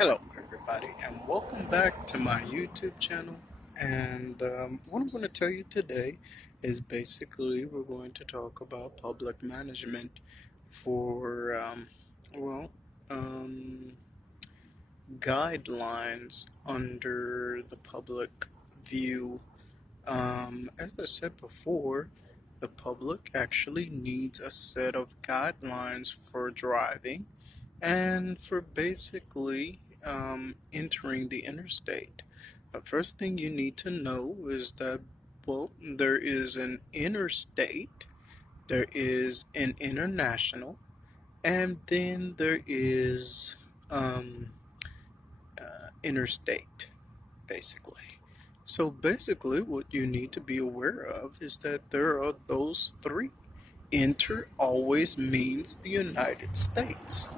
Hello, everybody, and welcome back to my YouTube channel. And what I'm going to tell you today is basically we're going to talk about public management for, well, um, guidelines under the public view. As I said before, the public actually needs a set of guidelines for driving and for basically entering the interstate. The first thing you need to know is that, well, there is an interstate, there is an international, and then there is interstate, basically. So basically, what you need to be aware of is that there are those three. Inter always means the United States.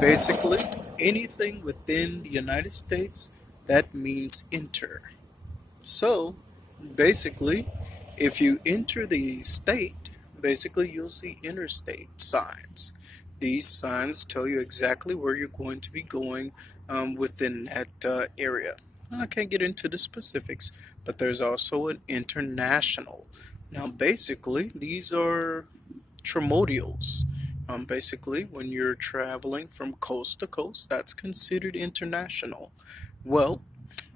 Basically, anything within the United States, that means inter. So, basically, if you enter the state, basically you'll see interstate signs. These signs tell you exactly where you're going to be going within that area. I can't get into the specifics, but there's also an international. Now, basically, these are trimodials. Basically, when you're traveling from coast to coast, that's considered international. Well,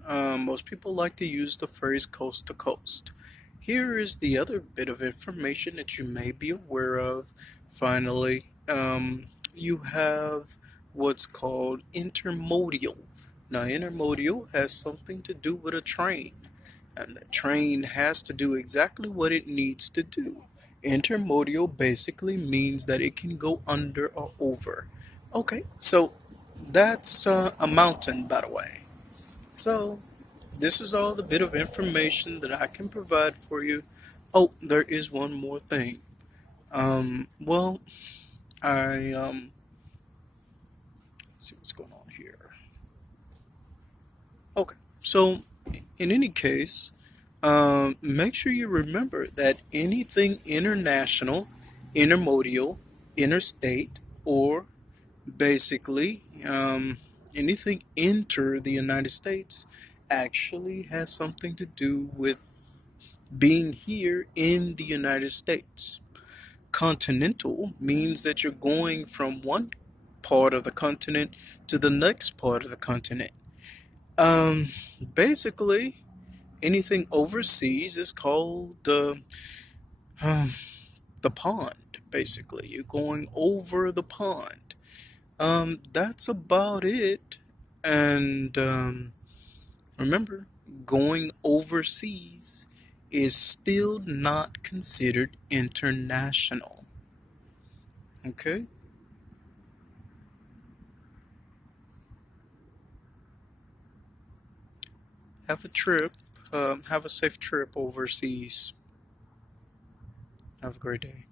most people like to use the phrase coast to coast. Here is the other bit of information that you may be aware of. Finally, you have what's called intermodal. Now, intermodal has something to do with a train, and the train has to do exactly what it needs to do. Intermodal basically means that it can go under or over. Okay, so that's a mountain, by the way. So, this is all the bit of information that I can provide for you. Oh, there is one more thing. Well, let's see what's going on here. Okay, so in any case, make sure you remember that anything international, intermodal, interstate, or basically anything enter the United States actually has something to do with being here in the United States. Continental means that you're going from one part of the continent to the next part of the continent. Um, Basically, anything overseas is called um, the pond. Basically, you're going over the pond. That's about it. And remember, going overseas is still not considered international. Okay? Have a trip. Have a safe trip overseas. Have a great day.